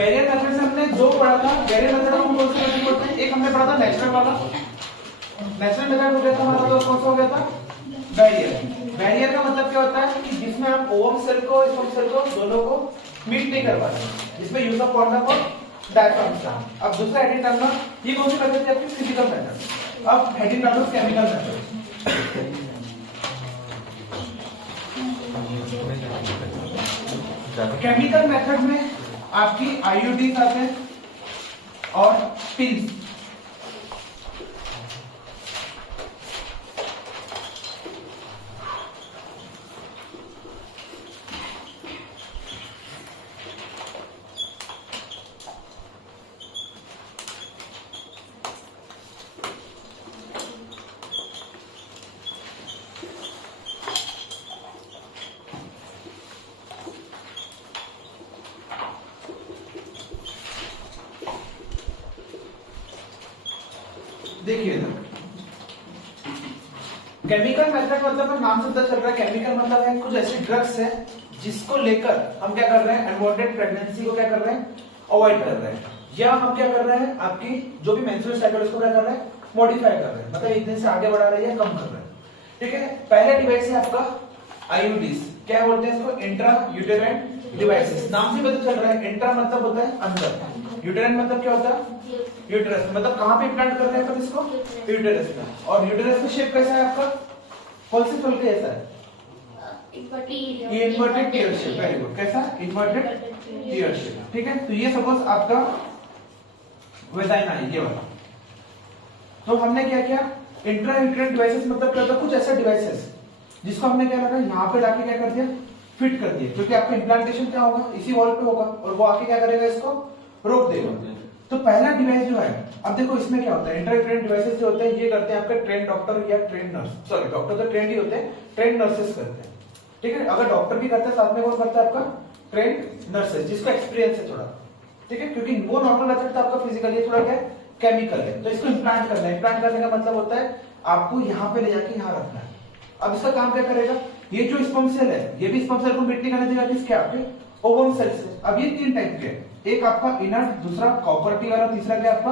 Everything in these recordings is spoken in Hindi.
बैरियर मेथड से हमने दो पढ़ा था। बैरियर मेथड हम कौन सा मेथड बोलते हैं? एक हमने पढ़ा था नेचुरल वाला, नेचुरल मेथड हो गया था हमारा, तो कौन सा हो गया था? बैरियर। बैरियर का मतलब क्या होता है कि जिसमें आप ओवम सेल को स्पर्म सेल को दोनों को मीट नहीं कर पाते, जिसमें यूज ऑफ कॉन्डम और डायफ्राम था। अब दूसरा हेडिंग टर्म, ये कौन सी मेथड थी आपकी? Physical method. अब heading term chemical method. Chemical method में आपकी आईयूडी आते हैं और पिल्स। देखिए केमिकल मेथड मतलब नाम से पता चल रहा है, केमिकल मतलब है कुछ ऐसे ड्रग्स है जिसको लेकर हम क्या कर रहे हैं? अनवांटेड प्रेगनेंसी को क्या कर रहे हैं? अवॉइड कर रहे हैं। या हम क्या कर रहे हैं? आपकी जो भी मेंस्ट्रुअल साइकिल उसको क्या कर रहे हैं? मॉडिफाई कर रहे हैं, मतलब एक दिन से आगे बढ़ा रहे हैं या कम कर रहे हैं। ठीक है, पहला डिवाइस है आपका आईयूडीज। क्या बोलते हैं इसको? Intra uterine devices. नाम से पता चल रहा है, इंट्रा मतलब होता है अंदर, यूटेराइन मतलब क्या होता है? यूटेरस। मतलब कहां पे इम्प्लांट कर रहे हैं अपन इसको? यूटेरस में। और यूटेरस का शेप कैसा है आपका? कौन से फल के जैसा है? Inverted tear shape. Very good. कैसा? Inverted tear shape. ठीक है, तो ये सपोज आपका वेजाइना है, ये वाला। तो हमने क्या किया? इंट्रा यूटेराइन डिवाइसेस मतलब क्या होता है? कुछ ऐसा डिवाइसेस जिसको हमने क्या लगा यहाँ पे लाके क्या कर दिया? फिट कर दिया, क्योंकि आपका इम्प्लांटेशन क्या होगा? इसी वॉल पे होगा और वो आके क्या करेगा? इसको रोक देगा। तो पहला डिवाइस जो है, अब देखो इसमें क्या होता है? इंट्रायूटेराइन डिवाइसेस जो होते हैं ये करते हैं आपके ट्रेन डॉक्टर या ट्रेन नर्स। सॉरी, डॉक्टर तो ट्रेंड ही होते हैं, ट्रेन नर्सेस करते हैं। ठीक है, अगर डॉक्टर भी करते हैं साथ में कौन करता है? आपका ट्रेन नर्सेस, जिसका एक्सपीरियंस है थोड़ा। ठीक है, क्योंकि वो नॉर्मल मेथड था आपका फिजिकल, ये थोड़ा क्या है? केमिकल है। तो इसको इम्प्लांट करना है। इम्प्लांट करने का मतलब होता है आपको यहाँ पे ले जाके यहाँ रखना है। अब इसका काम क्या करेगा? ये जो स्पर्म सेल है, ये भी स्पर्म सेल को मीट नहीं करने देगा, किसके? आपके ओवम सेल से। अब ये तीन टाइप के, एक आपका इनर्ट, दूसरा कॉपर टी वाला, तीसरा क्या आपका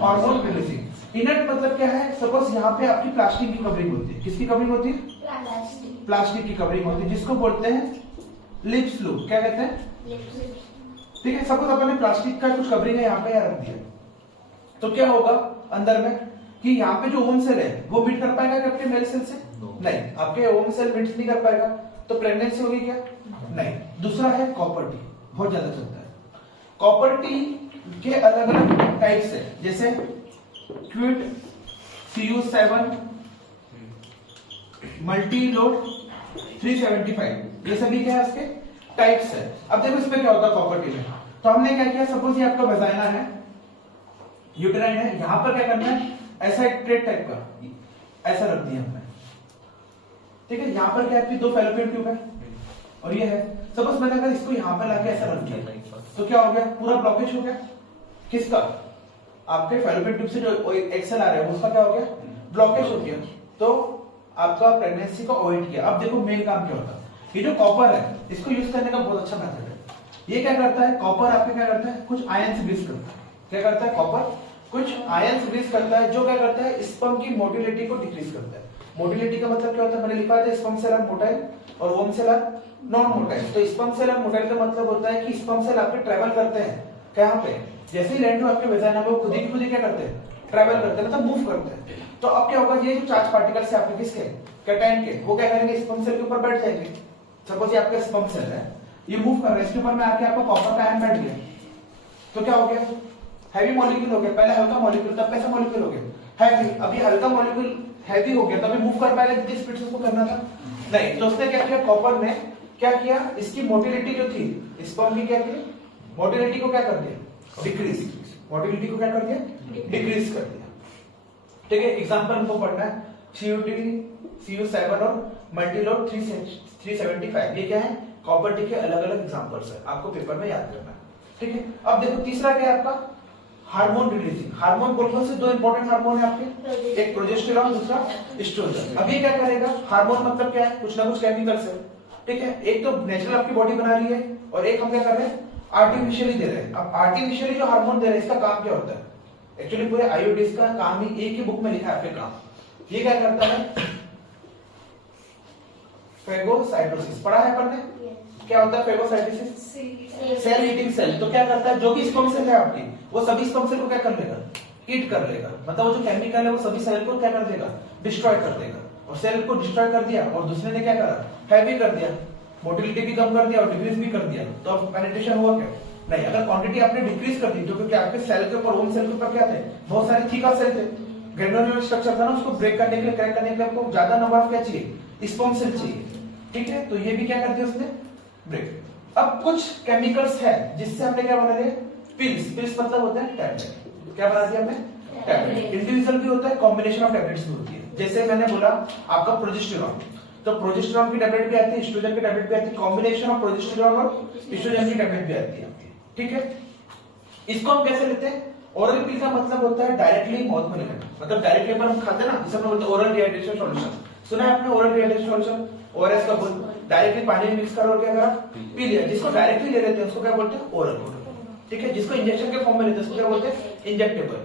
हार्मोन रिलीजिंग। इनर्ट मतलब क्या है? सपोज यहाँ पे आपकी प्लास्टिक की कवरिंग होती है। किसकी कवरिंग होती है? प्लास्टिक की कवरिंग होती है, जिसको बोलते हैं लिप्स लूप। क्या कहते हैं? ठीक है, सपोज अपन ने प्लास्टिक का कुछ कवरिंग है यहाँ पे रख दिया, तो क्या होगा अंदर में कि यहाँ पे जो ओवम सेल है वो मीट कर पाएगा क्या आपके मेल सेल से? नहीं, आपके ओवम सेल मीट नहीं कर पाएगा, तो प्रेगनेंसी होगी क्या? नहीं। दूसरा है कॉपर टी, बहुत ज्यादा चलता है। कॉपर टी के अलग अलग टाइप्स है, जैसे क्विड, CU7, मल्टीलोड 375, ये सभी क्या है? इसके टाइप्स है। अब देखो इसमें क्या होता है कॉपर टी में, तो हमने क्या किया? सपोज ये आपका वेजाइना है, यूटेराइन है, यहां पर क्या करना है? ऐसा एक ट्रेड टाइप का ऐसा रख दिया हमने। ठीक है, यहां पर क्या आपकी दो फैलोपियन ट्यूब है और ये है। सपोज मैंने अगर इसको यहां पर लाके ऐसा रख दिया, तो क्या हो गया? पूरा ब्लॉकेज हो गया। किसका? आपके फैलोपियन ट्यूब से जो एक्सेल आ रहा है उसका क्या हो गया? ब्लॉकेज हो गया। तो आपका प्रेगनेंसी को अवॉइड किया। अब देखो मेन काम क्या होता है? ये जो कॉपर है इसको यूज करने का बहुत अच्छा मेथड है। ये क्या करता है? कॉपर आपके क्या करता है? कुछ आयंस रिलीज करता है। क्या करता है? कॉपर कुछ आयंस रिलीज करता है, जो क्या करता है? स्पर्म की मोटिलिटी को डिक्रीज करता है। मोटिलिटी का मतलब क्या होता है? मैंने लिखा था स्पर्म सेल आर मोटाइल और ovum cell are non motile. तो स्पर्म सेल आर मोटाइल का मतलब होता है कि स्पर्म सेल आपके ट्रैवल करते हैं कहां पे? जैसे ही लैंड हो आपके वेजाइना में, वो खुद ही क्या करते हैं? ट्रैवल करते हैं, मतलब मूव करते हैं। तो अब क्या होगा? ये जो चार्ज पार्टिकल्स है आपके किसके? कैटायन के, वो क्या करेंगे? स्पर्म सेल के ऊपर बैठ जाएंगे। सपोज ये आपका स्पर्म सेल है, ये मूव कर रहा है, इसके ऊपर में आके आपका कॉपर का आयन बैठ गया, तो क्या हो गया? हैवी मॉलिक्यूल हो गया। पहले हल्का मॉलिक्यूल, तब कैसा मॉलिक्यूल हो गया? हैवी। अभी हल्का मॉलिक्यूल हैवी हो गया, तभी मूव कर पाएगा जिस स्पीड से उसको करना था? नहीं। तो उसने क्या किया? कॉपर ने क्या किया? इसकी मोटिलिटी जो थी स्पर्म की, क्या की? मोटिलिटी को क्या कर दिया? डिक्रीज। मोटिलिटी को क्या कर दिया? डिक्रीज कर दिया। ठीक है, एग्जांपल हमको पढ़ना है CU7 और मल्टीलोड 375। ये क्या है? कॉपर टी के अलग अलग एग्जांपल्स है, आपको पेपर में याद करना है। ठीक है, अब देखो तीसरा क्या है आपका? Hormone releasing. हार्मोन बोलने से दो इंपॉर्टेंट हार्मोन है आपके, एक प्रोजेस्टेरॉन, दूसरा एस्ट्रोजन। अब ये क्या करेगा? हार्मोन मतलब क्या है? कुछ ना कुछ केमिकल्स है। ठीक है, एक तो नेचुरल आपकी बॉडी बना रही है और एक हम क्या कर रहे हैं? आर्टिफिशियली दे रहे हैं। अब आर्टिफिशियली जो हार्मोन दे रहे हैं इसका काम क्या होता है? एक्चुअली पूरे आईओडीज का काम ही एक ही बुक में लिखा है आपके काम। ये क्या करता है? फेगोसाइटोसिस पढ़ा है अपन ने? क्या होता है फेगोसाइटोसिस? Cell eating cell. तो क्या करता है, जो भी स्पर्म सेल है आपकी वो सभी स्पर्म सेल को क्या कर लेगा? ईट कर लेगा। मतलब वो जो केमिकल है वो सभी सेल को क्या कर देगा? डिस्ट्रॉय कर देगा। और सेल को डिस्ट्रॉय कर दिया और दूसरे ने क्या करा? हैवी कर दिया, मोटिलिटी भी कम कर दिया और डिक्रीज भी कर दिया। तो अब पेनिट्रेशन हुआ क्या? नहीं। अगर क्वांटिटी आपने डिक्रीज कर दी, जो क्योंकि आपके सेल के ऊपर, होम सेल के ऊपर क्या थे? बहुत सारे थीका सेल थे, ग्रेनुलर स्ट्रक्चर था ना, उसको ब्रेक करने के लिए, क्रैक करने के लिए आपको ज्यादा नंबर ऑफ क्या चाहिए? स्पर्म सेल चाहिए। ठीक है, तो ये भी क्या कर दिया उसने? ब्रेक। अब कुछ केमिकल्स है जिससे हमने क्या बना दिया? पिल्स। पिल्स मतलब होता है टैबलेट। क्या बना दिया हमने? टैबलेट। इंडिविजुअल भी होता है, कॉम्बिनेशन ऑफ टैबलेट्स भी होती है। जैसे मैंने बोला आपका प्रोजेस्टेरॉन, तो प्रोजेस्टेरॉन की टैबलेट भी आती है, एस्ट्रोजन की टैबलेट भी आती है, कॉम्बिनेशन ऑफ प्रोजेस्टेरॉन और एस्ट्रोजन की टैबलेट भी आती है। ठीक है, इसको हम कैसे लेते हैं? ओरल पिल का मतलब होता है डायरेक्टली माउथ में लेना, मतलब डायरेक्टली अपन हम खाते हैं ना, जिसे हम बोलते हैं ओरल डिहाइड्रेशन सॉल्यूशन। सुना है आपने ओरल डिहाइड्रेशन सॉल्यूशन? ओआरएस का बोल डायरेक्टली पानी में मिक्स करो और क्या करा? पी लिया। जिसको डायरेक्टली ले लेते हैं उसको क्या बोलते हैं? ओरल। ठीक है, जिसको इंजेक्शन के फॉर्म में लेते हैं उसको क्या बोलते हैं? इंजेक्टेबल।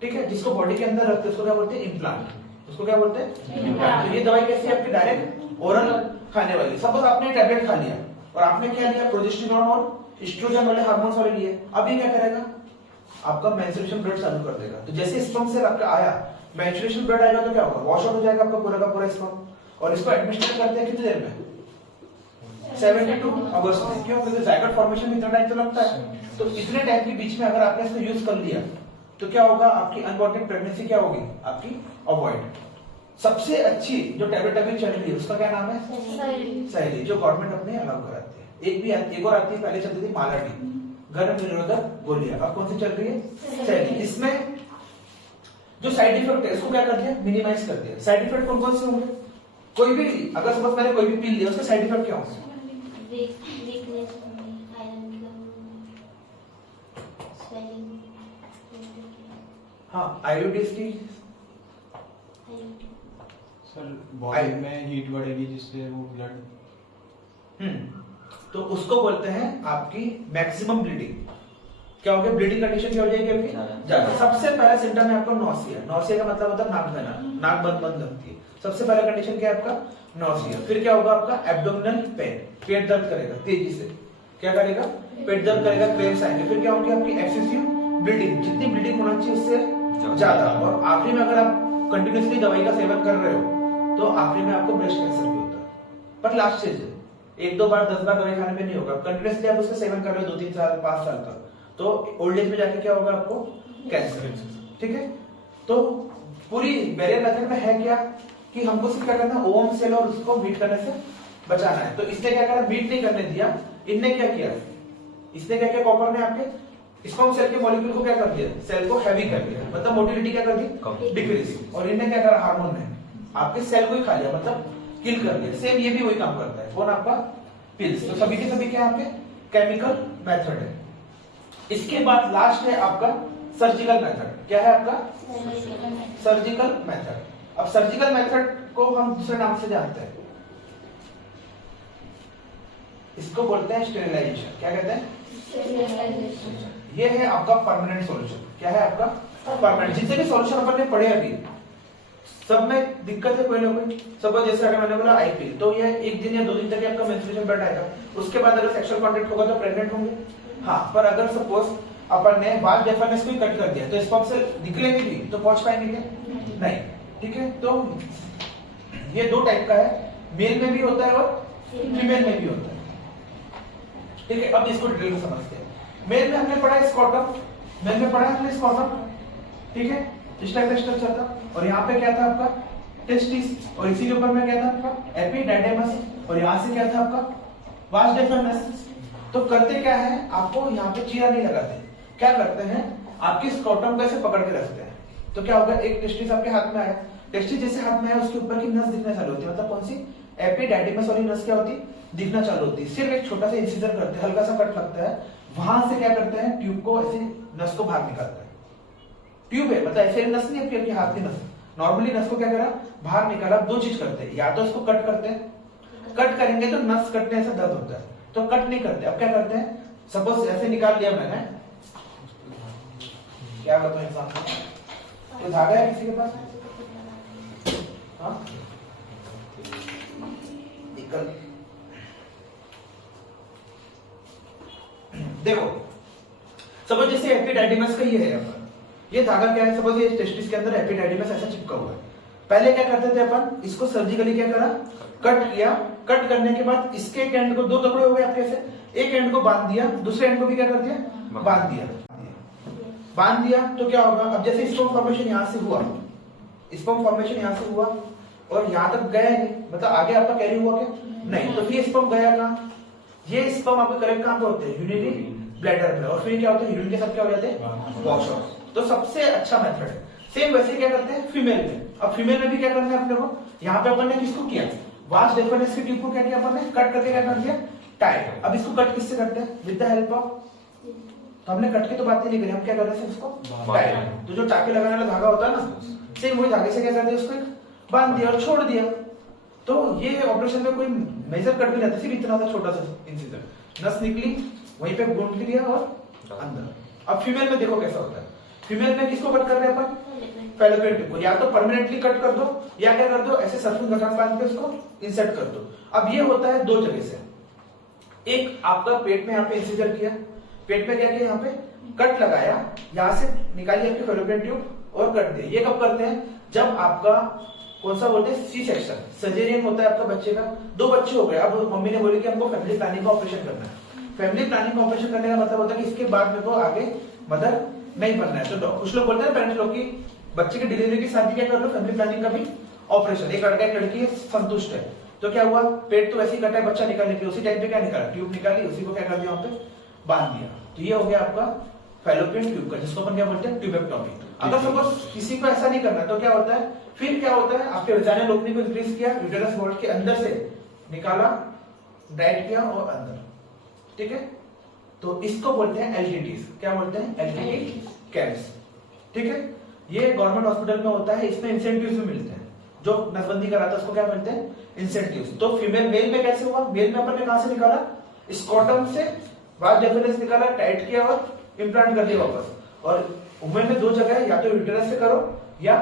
ठीक है, जिसको बॉडी के अंदर रखते हैं उसको क्या बोलते हैं? इम्प्लांट। उसको क्या बोलते हैं? इम्प्लांट। तो ये दवाई कैसी है आपकी? डायरेक्ट ओरल खाने वाली। सपोज आपने टैबलेट खा लिया और आपने क्या लिया? प्रोजेस्टेरॉन और एस्ट्रोजन वाले हार्मोन्स वाले लिए। अब ये क्या करेगा? आपका मेंस्ट्रुएशन ब्लड चालू कर देगा। तो जैसे स्पर्म सेल आपका आया, मेंस्ट्रुएशन ब्लड आएगा तो क्या होगा? वॉश आउट हो जाएगा आपका पूरा का पूरा स्पर्म। और इसको एडमिनिस्टर करते हैं कितनी देर में? 72 आवर्स में। क्यों? क्योंकि जायगोट फॉर्मेशन में इतना टाइम तो लगता है। तो इतने टाइम के बीच में अगर आपने इसको यूज कर लिया तो क्या होगा? आपकी अनवांटेड प्रेगनेंसी क्या होगी? आपकी अवॉइड। सबसे अच्छी जो टैबलेट अभी चल रही है उसका क्या नाम है? सहेली, जो गवर्नमेंट अपने अलाउ कराती है। एक और आती है, पहले चलती थी मालाडी, गर्भ निरोधक गोलियां। अब कौन सी चल रही है? सहेली। इसमें जो साइड इफेक्ट है इसको क्या कर दिया? मिनिमाइज कर दिया। साइड इफेक्ट कौन कौन से होंगे? कोई भी, अगर सपोज मैंने कोई भी पी लिया उसका साइड इफेक्ट क्या होगा? Weakness, iron swelling. हाँ, आयोडीज की सर बॉडी में हीट बढ़ेगी जिससे वो ब्लड तो उसको बोलते हैं आपकी मैक्सिमम ब्लीडिंग। क्या हो गया? ब्लीडिंग कंडीशन क्या हो जाएगी आपकी? ज्यादा। सबसे पहला सिम्टम है आपका नॉसिया। नॉसिया का मतलब होता है नाक बहना, नाक बंद बंद लगती है। सबसे पहला कंडीशन क्या है आपका? नॉसिया। फिर क्या होगा आपका? एब्डोमिनल पेन, पेट दर्द करेगा तेजी से। क्या करेगा? पेट दर्द करेगा, क्रेम्स आएंगे। फिर क्या होगी आपकी? एक्सेसिव ब्लीडिंग, जितनी ब्लीडिंग होना चाहिए उससे ज्यादा। और आखिरी में अगर आप कंटिन्यूसली दवाई का सेवन कर रहे हो तो आखिरी में आपको ब्रेस्ट कैंसर भी होता है। पर लास्ट स्टेज है, 1-2 बार 10 बार दवाई खाने में नहीं होगा। कंटिन्यूसली आप उसका सेवन कर रहे हो 2-3 साल 5 साल तक, तो ओल्ड एज में जाके क्या होगा? आपको कैंसर। ठीक है, तो पूरी बैरियर मेथड में है क्या कि हमको सिर्फ क्या करना है? ओवम सेल और उसको मीट करने से बचाना है। तो इसने क्या करा? मीट नहीं करने दिया। इनने क्या किया? इसने क्या किया? कॉपर ने आपके स्पर्म सेल के मॉलिक्यूल को क्या कर दिया? सेल को हैवी कर दिया, मतलब मोटिलिटी क्या कर दी? डिक्रीज। और इनने क्या करा? हार्मोन ने आपके सेल को ही खा लिया, मतलब किल कर दिया। सेम ये भी वही काम करता है। कौन? आपका पिल्स। तो सभी के सभी क्या आपके केमिकल मेथड है। इसके बाद लास्ट है आपका सर्जिकल मेथड। क्या है आपका? Surgical method. अब सर्जिकल मेथड को हम दूसरे नाम से जानते हैं, इसको बोलते हैं स्टेरिलाइजेशन। क्या कहते हैं? ये है आपका परमानेंट सॉल्यूशन। क्या है आपका? परमानेंट। जितने भी सॉल्यूशन अपन ने पढ़े अभी सब में दिक्कत है कोई ना कोई। सपोज जैसे अगर मैंने बोला आईपी, तो ये 1 दिन या 2 दिन तक आपका मेंस्ट्रुएशन ब्लड आएगा। उसके बाद अगर सेक्सुअल कांटेक्ट होगा तो प्रेग्नेंट होंगे। हाँ, पर अगर सपोज अपन ने वाज डेफरनेस को कट कर दिया तो स्पर्म सेल निकलेंगे भी तो पहुंच पाएंगे क्या? नहीं। ठीक है, तो ये 2 टाइप का है, मेल में भी होता है और फीमेल में भी होता है। ठीक है, अब इसको डिटेल में समझते हैं। मेल में हमने पढ़ा स्कॉटम, मेल में पढ़ा हमने स्कॉटम। ठीक है, इस टाइप का स्ट्रक्चर था। और यहाँ पे क्या था आपका? टेस्टिस। और इसी के ऊपर में क्या था आपका? एपिडाइडेमस। और यहाँ से क्या था आपका? वास डेफरनेस। तो करते क्या है? आपको यहाँ पे चीरा नहीं लगाते। क्या करते हैं? आपकी स्कॉटम को ऐसे पकड़ के रखते हैं। तो क्या होगा? एक टेस्टिस आपके हाथ में आया, टेस्टिस जैसे हाथ में आया उसके ऊपर की नस दिखना चालू होती है। मतलब कौन सी? एपिडाइडेमस वाली नस क्या होती है? दिखना चालू होती है। सिर्फ एक छोटा सा इंसिजन करते हैं, हल्का सा कट लगता है, वहां से क्या करते हैं? ट्यूब को ऐसे नस को बाहर निकालते हैं। ट्यूब है, मतलब ऐसे नस नहीं आपके हाथ की नस। नॉर्मली नस को क्या करा? बाहर निकाला। 2 चीज करते हैं, या तो इसको कट करते हैं, कट करेंगे तो नस कटने से दर्द होता है, तो कट नहीं करते। अब क्या करते हैं? सपोज ऐसे निकाल लिया मैंने, क्या बताऊं इंसान को, तो धागा है किसी के पास? हाँ देखो सपोज जैसे एपिडाइडिमस का ये है यहाँ पर, ये धागा क्या है, सपोज ये टेस्टिस के अंदर एपिडाइडिमस ऐसा चिपका हुआ है। पहले क्या करते थे अपन, इसको सर्जिकली क्या करा, कट किया। कट करने के बाद इसके एक एंड को, दो टुकड़े हो गए आपके से, एक एंड को बांध दिया, दूसरे एंड को भी क्या कर दिया, बांध दिया। बांध दिया तो क्या होगा, अब जैसे स्पर्म फॉर्मेशन यहां से हुआ, स्पर्म फॉर्मेशन यहां से हुआ और यहां तक गया नहीं, मतलब आगे आपका कैरी हुआ क्या नहीं, तो फिर स्पर्म गया कहां, ये स्पर्म आपके कलेक्ट कहां पे होते हैं, यूरिनरी ब्लैडर में, और फिर क्या होता है, यूरिन के साथ क्या हो जाते हैं, वॉश ऑफ। तो सबसे अच्छा मेथड है। सेम वैसे क्या करते हैं फीमेल में। अब फीमेल में भी क्या करना है अपने को, यहाँ पे अपन ने किसको किया, वास्ट डेफिनेस की ट्यूब को क्या किया अपन ने, कट करके क्या कर दिया, टाइट। अब इसको कट किससे करते हैं, विद द हेल्प ऑफ, तो हमने कट की तो बात ही नहीं करी, हम क्या कर रहे हैं इसको टाइट। तो जो टाके लगाने वाला धागा होता है ना, सेम वही धागे से क्या कर दिया, उसको बांध दिया और छोड़ दिया। तो ये ऑपरेशन में कोई मेजर कट भी नहीं था, सिर्फ इतना सा छोटा सा इंसिजन, नस निकली वहीं पे गूंथ दिया और अंदर। अब फीमेल में देखो कैसा होता है, फीमेल में किसको कट कर रहे हैं अपन, फैलोपियन ट्यूब को, या तो परमानेंटली कट कर दो या क्या कर दो, ऐसे सर्फिंग गठान बांध के उसको इंसर्ट कर दो। अब ये होता है दो जगह से, एक आपका पेट में यहाँ पे इंसिजर किया, पेट में क्या किया, यहाँ पे कट लगाया, यहाँ से निकाली आपकी फैलोपियन ट्यूब और कट दिया। ये कब करते हैं, जब आपका कौन सा बोलते हैं, सी सेक्शन, सर्जेरियन होता है आपका बच्चे का, दो बच्चे हो गए, अब मम्मी ने बोली कि हमको फैमिली प्लानिंग का ऑपरेशन करना है। फैमिली प्लानिंग का ऑपरेशन करने का मतलब होता है कि इसके बाद में को आगे मदर नहीं बनना है। तो कुछ लोग बोलते हैं पेरेंट्स लोग की बच्चे की डिलीवरी के साथ ही क्या कर लो, फैमिली प्लानिंग का भी ऑपरेशन। एक लड़का एक लड़की संतुष्ट है, तो क्या हुआ, पेट तो ऐसे ही कटा है, बच्चा निकालने के लिए उसी टाइम पे क्या निकाला, ट्यूब निकाली, उसी को क्या कर दिया, वहां पे बांध दिया। तो ये हो गया आपका फैलोपियन ट्यूब का, जिसको अपन क्या बोलते हैं, ट्यूबेक्टोमी। अगर सपोज किसी को ऐसा नहीं करना तो क्या होता है, फिर क्या होता है, आपके वजाइनल ओपनिंग को इंक्रीज किया, यूटेरस वॉल के अंदर से निकाला, डाइट किया और अंदर, ठीक है। तो इसको बोलते हैं एलटीटीज, क्या बोलते हैं, एलटीटी कैम्प्स, ठीक है। ये गवर्नमेंट हॉस्पिटल में होता है, इसमें इंसेंटिव्स भी मिलते हैं, जो नसबंदी कराता है उसको क्या मिलते हैं, इंसेंटिव्स। तो फीमेल, मेल में कैसे हुआ, मेल में अपन ने कहां से निकाला, स्कॉटम से वास्ट डेफिनेस निकाला, टाइट किया और इम्प्लांट कर दिया वापस। और वुमेन में दो जगह है, या तो यूटेरस से करो या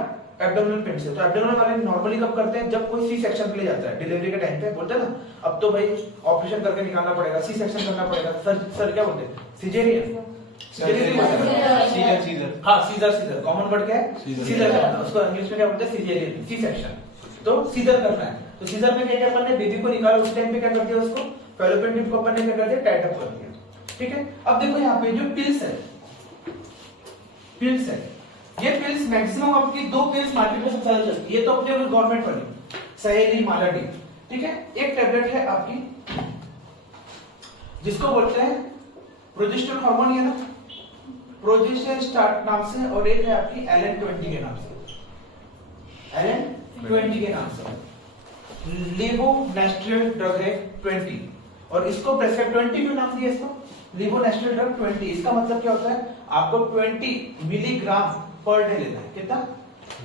एब्डोमिनल पेट से। तो एब्डोमिनल वाले नॉर्मली कब करते हैं, जब कोई सी सेक्शन के लिए जाता है, डिलीवरी के टाइम पे बोलते हैं ना, अब तो भाई ऑपरेशन करके निकालना पड़ेगा, सी सेक्शन करना पड़ेगा, सर क्या बोलते हैं, सिजेरियन, हाँ सीजर, कॉमन वर्ड क्या है, सीजर करना, उसको इंग्लिश में क्या बोलते हैं, सिजेरियन, सी सेक्शन। तो सीजर करना है, तो सीजर में क्या किया अपन ने, बेबी को निकाला, उस टाइम पे क्या कर दिया, उसको फैलोपियन ट्यूब को अपन ने क्या कर दिया, टाइट अप कर दिया, ठीक है। अब देखो यहाँ पे जो पिल्स है, पिल्स है, ये पिल्स मैक्सिमम आपकी दो पिल्स मार्केट में सबसे ज्यादा चलती है, ये तो अपने गवर्नमेंट वाली सहेली मालाडी, ठीक है। एक टैबलेट है आपकी जिसको बोलते हैं प्रोजेस्टेरोन हार्मोन, है ना, प्रोजेस्टेरोन स्टार्ट नाम से, और एक है आपकी LN20 के नाम से, LN20 के नाम से लेवोनेस्ट्रियल ड्रग है 20, और इसको प्रेस्क्राइब 20 क्यों नाम दिया इसको, लेवोनेस्ट्रियल ड्रग 20। इसका मतलब क्या होता है, आपको 20 मिलीग्राम पर डे लेना है, कितना,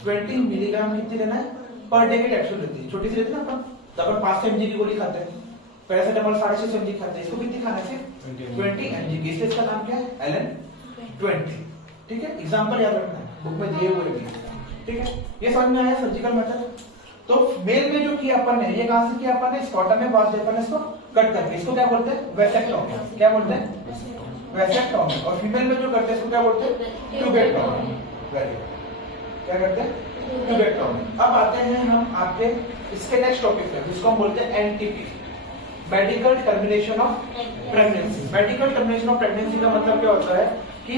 20 मिलीग्राम कितनी लेना है पर डे की कैप्सूल लेती है, छोटी सी लेती है ना अपन, तो अपन 500 mg की गोली खाते हैं, पैरासिटामोल 650 mg खाते हैं, इसको कितनी खाना है, सिर्फ 20 mg। इसलिए इसका नाम क्या है, LN20, ठीक है। एग्जांपल याद रखना है, बुक में दिए हुए भी, ठीक है। ये समझ में आया सर्जिकल मेथड। तो मेल में जो किया अपन ने, ये कहां से किया अपन ने, स्कॉटम में वास्ट डेफिनेस को कट करके, इसको क्या बोलते हैं, वेसेक्टोमी, क्या बोलते हैं, वेसेक्टोमी। और फीमेल में जो करते हैं इसको क्या बोलते हैं, ट्यूबेक्टोमी, क्या करते हैं, ट्यूबेक्टोमी। अब आते हैं हम आपके इसके नेक्स्ट टॉपिक पे, जिसको हम बोलते हैं NTP, medical termination of pregnancy. Medical termination of pregnancy का मतलब क्या होता है कि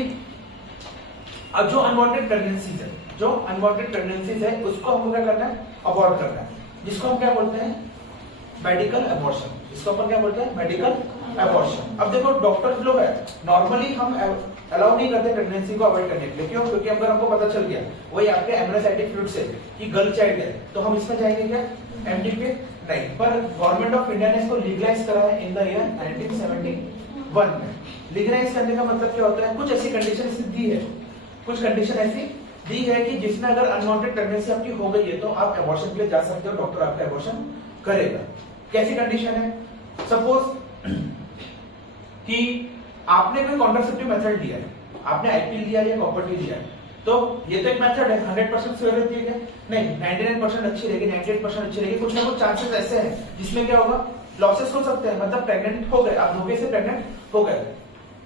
अब जो अनवांटेड प्रेगनेंसीज है, जो अनवांटेड प्रेगनेंसीज है, उसको हमको क्या करना है, अबॉर्ट करना है, जिसको हम क्या बोलते हैं, मेडिकल अबॉर्शन। इसको अपन क्या बोलते हैं, मेडिकल अबॉर्शन। अब देखो डॉक्टर्स लोग है, नॉर्मली हम अलाउ नहीं करते प्रेगनेंसी को अवॉइड करने के लिए, क्यों, क्योंकि अगर हमको पता चल गया वही आपके एमब्रियोसाइटिक फ्लूइड से कि गर्ल चाइल्ड है, तो हम इसमें जाएंगे क्या, एमडी पे नहीं। पर गवर्नमेंट ऑफ इंडिया ने इसको लीगलाइज करा है इन द ईयर 1971 में। लीगलाइज करने का मतलब क्या होता है, कुछ ऐसी कंडीशन दी है, कुछ कंडीशन ऐसी दी है कि जिसमें अगर अनवांटेड प्रेगनेंसी आपकी हो गई है तो आप अबॉर्शन के लिए जा सकते हो, डॉक्टर आपका अबॉर्शन करेगा। कैसी कंडीशन है, सपोज कि आपने कोई कॉन्ट्रासेप्टिव मेथड लिया है, आपने आईपीएल लिया या कॉपर टी लिया है, तो ये तो एक मेथड है, 100% श्योर रहती है क्या? नहीं, 99% अच्छी रहेगी, 98% अच्छी रहेगी। कुछ ना कुछ चांसेस ऐसे हैं जिसमें क्या होगा, लॉसेस हो सकते हैं, मतलब प्रेग्नेंट हो गए, आप धोखे से प्रेग्नेंट हो गए,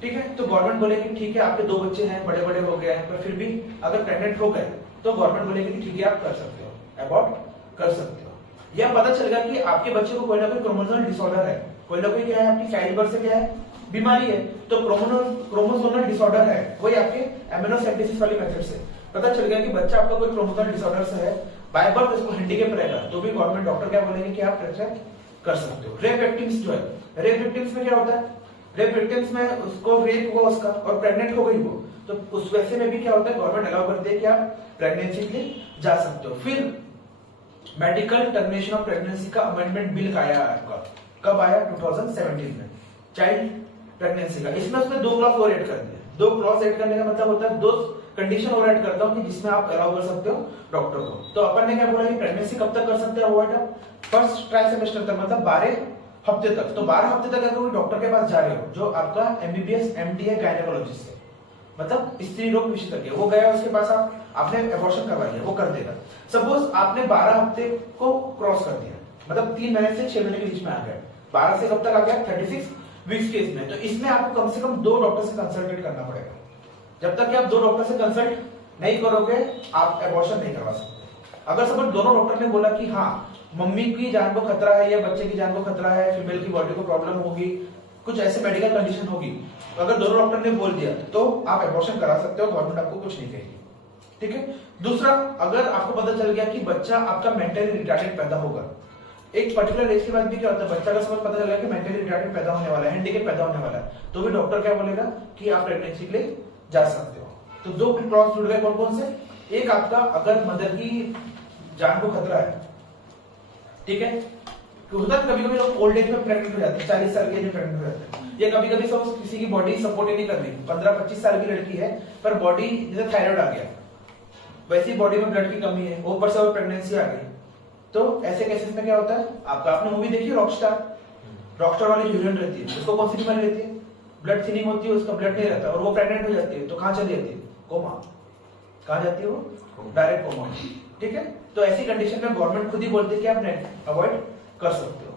ठीक है, तो गवर्नमेंट बोलेगी ठीक है आपके 2 बच्चे हैं, बड़े बड़े हो गए हैं, पर फिर भी अगर प्रेग्नेंट हो गए तो गवर्नमेंट बोलेगी ठीक है आप कर सकते हो, अबॉर्ट कर सकते हो। यह पता चलेगा कि आपके बच्चे को कोई ना कोई क्रोमोसोमल डिसऑर्डर है, कोई ना कोई क्या है, आपकी चाइल्ड बर्थ से क्या है, बीमारी है, तो क्रोमोसोमल डिसऑर्डर है, वही आपके एमिनो सिंथेसिस वाली मेथड से पता चल गया कि बच्चा आपका कोई क्रोमोसोमल डिसऑर्डर से है, बाय बर्थ इसको हैंडीकैप रहेगा, तो भी गवर्नमेंट डॉक्टर क्या बोलेंगे कि आप ट्रीट कर सकते हो। रेप विक्टिम्स जो है, रेप विक्टिम्स में क्या होता है, रेप विक्टिम्स में उसको रेप हुआ उसका और प्रेग्नेंट हो गई वो, तो उस वैसे में भी क्या होता है, गवर्नमेंट अलाउ करती है कि आप प्रेगनेंसी के लिए जा सकते हो। फिर मेडिकल टर्मिनेशन ऑफ प्रेगनेंसी का अमेंडमेंट बिल आया आपका, कब आया, 2017 में, चाइल्ड प्रेगनेंसी का। इसमें उसने 2 क्लॉज और ऐड कर दिए। 2 क्लॉज ऐड करने का मतलब होता है 2 कंडीशन और ऐड करता हूं कि जिसमें आप अलाउ कर सकते हो डॉक्टर को। तो अपन ने क्या बोला कि प्रेगनेंसी कब तक कर सकते हो अवॉइड, फर्स्ट ट्राइसेमेस्टर तक, मतलब 12 हफ्ते तक। तो 12 हफ्ते तक अगर कोई डॉक्टर के पास जा रहे हो जो आपका एमबीबीएस एमडी है गायनेकोलॉजिस्ट है, मतलब स्त्री रोग विशेषज्ञ, वो गया उसके पास, आपने एबॉर्शन करवा लिया, वो कर देगा। सपोज आपने 12 हफ्ते को क्रॉस कर दिया, मतलब 3 महीने से 6 महीने के बीच में आ गया, 12 से कब तक आ गया, 36 वीक्स के इसमें, तो इसमें आपको कम से कम 2 डॉक्टर से कंसल्टेट करना पड़ेगा। जब तक कि आप 2 डॉक्टर से कंसल्ट नहीं करोगे आप एबॉर्शन नहीं करवा सकते। अगर सपोज दोनों डॉक्टर ने बोला कि हाँ मम्मी की जान को खतरा है या बच्चे की जान को खतरा है, फीमेल की बॉडी को प्रॉब्लम होगी, कुछ ऐसे मेडिकल कंडीशन होगी, तो अगर दोनों डॉक्टर ने बोल दिया तो आप एबॉर्शन करा सकते हो, गवर्नमेंट आपको कुछ नहीं कहेगी, ठीक है। दूसरा, अगर आपको पता चल गया कि बच्चा आपका मेंटली रिटार्डेड पैदा होगा, एक पर्टिकुलर एज के बाद भी क्या होता है, बच्चा का समझ पता चल गया कि मेंटली रिटार्डेड पैदा होने वाला है, हैंडीकैप पैदा होने वाला है, तो भी डॉक्टर क्या बोलेगा कि आप प्रेगनेंसी के लिए जा सकते हो। तो 2 क्लॉज जुड़ गए, कौन कौन से, एक आपका अगर मदर की जान को खतरा है, ठीक है, होता है कभी कभी लोग ओल्ड एज में प्रेग्नेंट हो जाते हैं, 40 साल के एज में प्रेग्नेंट हो जाते हैं, या कभी कभी सब किसी की बॉडी सपोर्ट ही नहीं कर रही, 15-25 साल की लड़की है पर बॉडी जैसे थायराइड आ गया, वैसी बॉडी में ब्लड की कमी है, ऊपर से और प्रेगनेंसी आ गई, तो ऐसे केसेस में क्या होता है, आपने मूवी देखी है रॉकस्टार वाली हीरोइन रहती है, उसको कौन सी बीमारी रहती है, ब्लड थिनिंग होती है, उसका ब्लड नहीं रहता और वो प्रेग्नेंट हो जाती है, तो कहां चली जाती है, कोमा, कहां जाती है वो, डायरेक्ट कोमा, ठीक है। तो ऐसी कंडीशन में गवर्नमेंट खुद ही बोलती है कि आप अवॉइड कर सकते हो,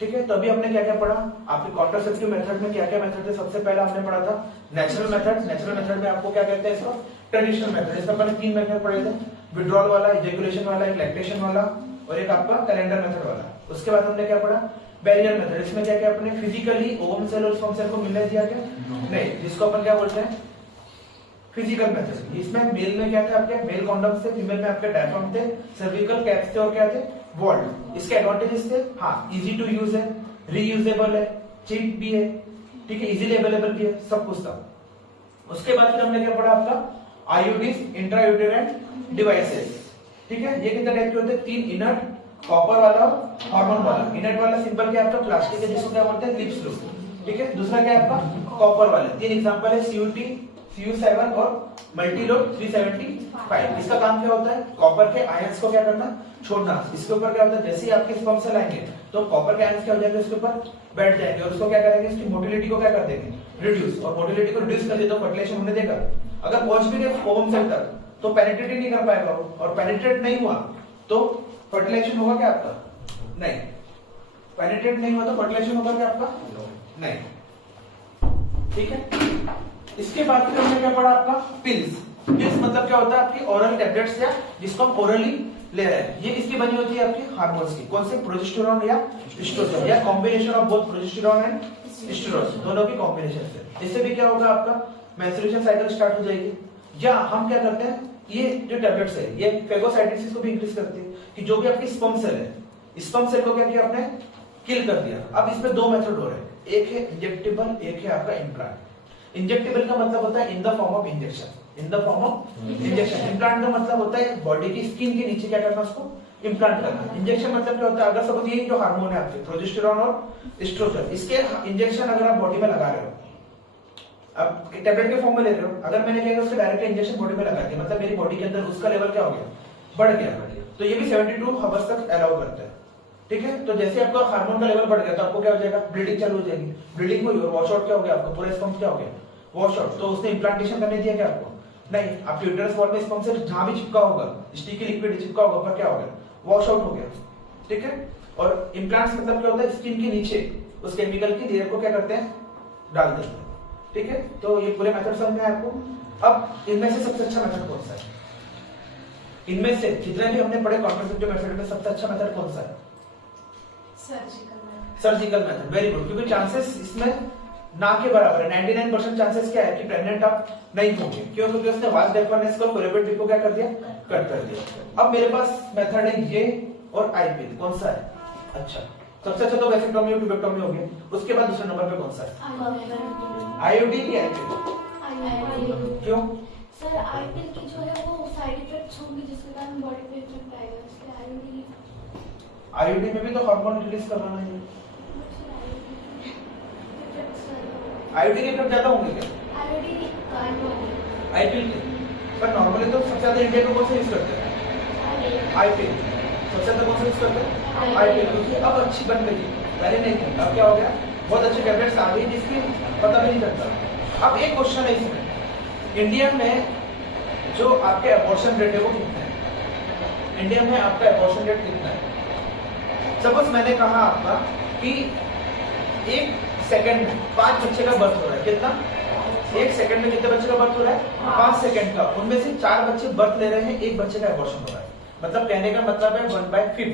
ठीक है। तो अभी हमने क्या क्या पढ़ा, आपके कॉन्ट्रासेप्टिव मेथड में क्या क्या मेथड थे, सबसे पहला हमने पढ़ा था नेचुरल मेथड में आपको क्या कहते हैं, इसको ट्रेडिशनल मेथड। इसमें अपन 3 मेथड पढ़े थे, विड्रॉल वाला, इजैकुलेशन वाला, एक लैक्टेशन वाला और एक आपका कैलेंडर मेथड वाला। उसके बाद हमने क्या पढ़ा, बैरियर मेथड। इसमें क्या क्या अपने फिजिकली ओवम सेल और स्पर्म सेल को मिलने दिया क्या, नहीं, जिसको अपन क्या बोलते हैं फिजिकल मेथड। इसमें मेल में क्या थे आपके, मेल कॉन्डम थे, फीमेल में आपके डायफ्राम थे, सर्विकल कैप्स थे और क्या थे, वॉल्व। इसके एडवांटेजेस थे, हाँ इजी टू यूज है, रीयूजेबल है, चीप भी है, ठीक है, इजीली अवेलेबल भी है, सब कुछ था। उसके बाद फिर हमने क्या पढ़ा आपका आईयूडीज, इंट्रायूटेराइन डिवाइसेस, ठीक है। ये कितने टाइप के होते हैं, 3 इनर्ट, कॉपर वाला, हार्मोन वाला। इनर्ट वाला सिंपल क्या आपका प्लास्टिक है, जिसको क्या बोलते हैं लिप्स लूप, ठीक है। दूसरा क्या है आपका कॉपर वाला, 3 एग्जांपल है CuT, Cu7 और मल्टीलोड 375। इसका काम क्या होता है, कॉपर के आयंस को क्या करना, छोड़ना। इसके ऊपर क्या होता है, जैसे ही आपके स्पर्म सेल आएंगे तो कॉपर के आयंस क्या हो जाएंगे, उसके ऊपर बैठ जाएंगे और उसको क्या करेंगे, इसकी मोटिलिटी को क्या कर देंगे, रिड्यूस। और मोटिलिटी को रिड्यूस कर दे तो फर्टिलाइजेशन होने देगा। अगर पहुंच भी गए ओवम सेल तक तो पेनिट्रेट ही नहीं कर पाएगा वो, और पेनिट्रेट नहीं हुआ तो फर्टिलाइजेशन होगा क्या आपका, नहीं। पेनिट्रेट नहीं हुआ तो फर्टिलाइजेशन होगा क्या आपका, नहीं, ठीक है। इसके बाद फिर हमने क्या पढ़ा आपका पिल्स। पिल्स मतलब क्या होता है, आपकी ओरल टैबलेट्स या जिसको हम ओरली ले रहे हैं। ये इसकी बनी होती है आपकी हार्मोन्स की, कौन से, प्रोजेस्टेरोन या एस्ट्रोजन, या combination of both progesterone and oestrogen, दोनों की कॉम्बिनेशन से। इससे भी क्या होगा, आपका मेंस्ट्रुएशन साइकिल स्टार्ट हो जाएगी। या हम क्या करते हैं, ये जो टैबलेट्स है ये फेगोसाइटोसिस को भी इंक्रीज करती है, कि जो भी आपकी स्पर्म सेल है, स्पर्म सेल को क्या किया आपने, किल कर दिया। अब इसमें 2 मेथड हो रहे हैं, एक है इंजेक्टेबल, एक है आपका इम्प्लांट। इंजेक्टेबल का मतलब होता है in the form of injection, in the form of injection. Implant का मतलब होता है बॉडी की स्किन के नीचे क्या करना, उसको इम्प्लांट करना। इंजेक्शन मतलब क्या होता है, अगर सपोज ये जो हार्मोन है आपके प्रोजेस्टेरोन और एस्ट्रोजन, इसके इंजेक्शन अगर आप बॉडी में लगा रहे हो, अब टैबलेट के फॉर्म में ले रहे हो, अगर मैंने क्या उसका डायरेक्ट इंजेक्शन बॉडी में लगा दिया, मतलब मेरी बॉडी के अंदर उसका लेवल क्या हो गया, बढ़ गया, तो ये भी 72 आवर्स तक अलाउ करता है, ठीक है। तो जैसे आपका हार्मोन का लेवल बढ़ गया तो आपको क्या हो जाएगा, ब्लीडिंग चालू हो जाएगी, ब्लीडिंग हुई और वॉश आउट क्या हो गया, आपका पूरा स्पर्म क्या हो गया, वॉश आउट। तो उसने इम्प्लांटेशन करने दिया क्या आपको, नहीं, आपके यूट्रस वॉल में स्पर्म से जहां भी चिपका होगा, स्टिकी लिक्विड चिपका होगा, पर क्या हो गया, वॉश आउट हो गया, ठीक है। और इम्प्लांट्स मतलब क्या होता है, स्किन के नीचे उस केमिकल की लेयर को क्या करते हैं, डाल देते हैं, ठीक है। तो ये पूरे मेथड समझ में आए आपको। अब इनमें से सबसे अच्छा मेथड कौन सा है, इनमें से जितने भी हमने पढ़े कॉन्ट्रासेप्टिव मेथड में सबसे अच्छा मेथड कौन सा है, सर्जिकल मेथड। वेरी गुड, क्योंकि चांसेस इसमें ना के बराबर है, 99% चांसेस क्या है कि प्रेग्नेंट आप नहीं होंगे, क्यों, क्योंकि उसने वास्ट डेफरनेस को कोरेबेट टिप को क्या कर दिया, कट कर दिया। अब मेरे पास मेथड है ये और आईपीएल, कौन सा है अच्छा, सबसे अच्छा तो वैसेक्टोमी और ट्यूबेक्टोमी हो गया, उसके बाद दूसरे नंबर पे कौन सा है, आईओडी की आईपीएल, क्यों, सर आईपीएल की जो है वो साइड इफेक्ट्स होंगे जिसके कारण बॉडी पे इफेक्ट आएगा, इसलिए आईओडी में भी तो हार्मोन रिलीज करवाना है, आईओडी के इफेक्ट ज्यादा होंगे क्या, आईपीएल के, पर नॉर्मली तो सबसे ज्यादा इंडिया में कौन सा यूज करते हैं, आईपीएल सबसे ज्यादा कौन सा यूज करते हैं, आईपीएल, क्योंकि अब अच्छी बन गई, पहले नहीं थी, अब क्या हो गया, बहुत अच्छे टैबलेट्स आ गई जिसकी पता भी नहीं चलता। अब एक क्वेश्चन है इसमें, इंडिया में जो आपके अबॉर्शन रेट है वो कितना है, इंडिया में आपका अबॉर्शन रेट कितना है, सपोज मैंने कहा आपका कि एक सेकंड में 5 बच्चे का बर्थ हो रहा है, कितना, एक सेकंड में कितने बच्चे का बर्थ हो रहा है, 5 सेकंड का, उनमें से 4 बच्चे बर्थ ले रहे हैं, एक बच्चे का अबॉर्शन हो रहा है, मतलब कहने का मतलब है 1/5,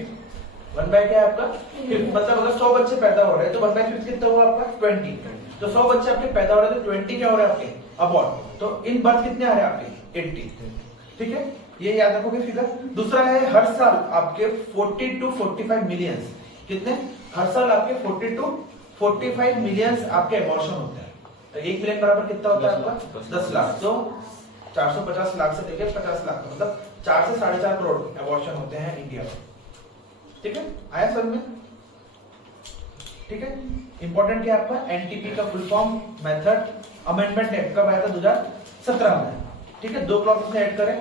1 क्या है आपका 5, मतलब अगर 100 बच्चे पैदा हो रहे हैं तो 1/5 कितना हुआ आपका 20, तो 100 बच्चे आपके पैदा हो रहे हैं तो 20 क्या हो रहा है आपके अबॉर्ट, तो इन बर्थ कितने आ रहे हैं आपके 80, ठीक है, ये याद रखोगे फिगर। दूसरा है हर साल आपके 40 to 45 मिलियंस, कितने, हर साल आपके 40 to 45 मिलियंस आपके अबॉर्शन होते हैं, तो 1 मिलियन बराबर कितना होता है आपका 10 लाख, तो 450 लाख से लेकर 50 लाख, मतलब 4 से 4.5 करोड़ अबॉर्शन होते हैं इंडिया में, ठीक है, आया समझ में, ठीक है। इंपॉर्टेंट क्या है आपका एनटीपी का full form, method, amendment act कब आया था 2017 में, ठीक है, 2 क्लॉज ऐड करें।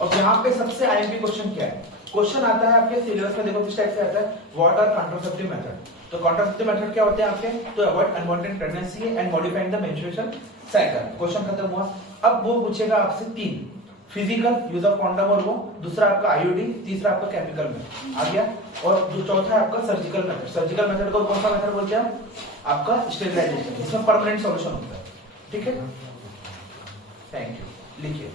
और यहाँ पे सबसे आईएमपी क्वेश्चन क्या है, क्वेश्चन आता है आपके सिलेबस में, देखो किस टाइप से आता है, व्हाट आर कॉन्ट्रासेप्टिव मेथड, तो कॉन्ट्रासेप्टिव मेथड क्या होते हैं आपके, तो avoid unwanted pregnancy and modifying the menstruation cycle, question खत्म हुआ। अब वो पूछेगा आपसे 3, फिजिकल यूज ऑफ कॉन्डम और वो, दूसरा आपका आईओडी, तीसरा आपका केमिकल में आ गया, और जो चौथा है आपका सर्जिकल मेथड। सर्जिकल मेथड को कौन सा मेथड बोलते हैं, आपका स्टेरिलाइजेशन, इसमें परमानेंट सॉल्यूशन होता है, ठीक है, थैंक यू, लिखिए।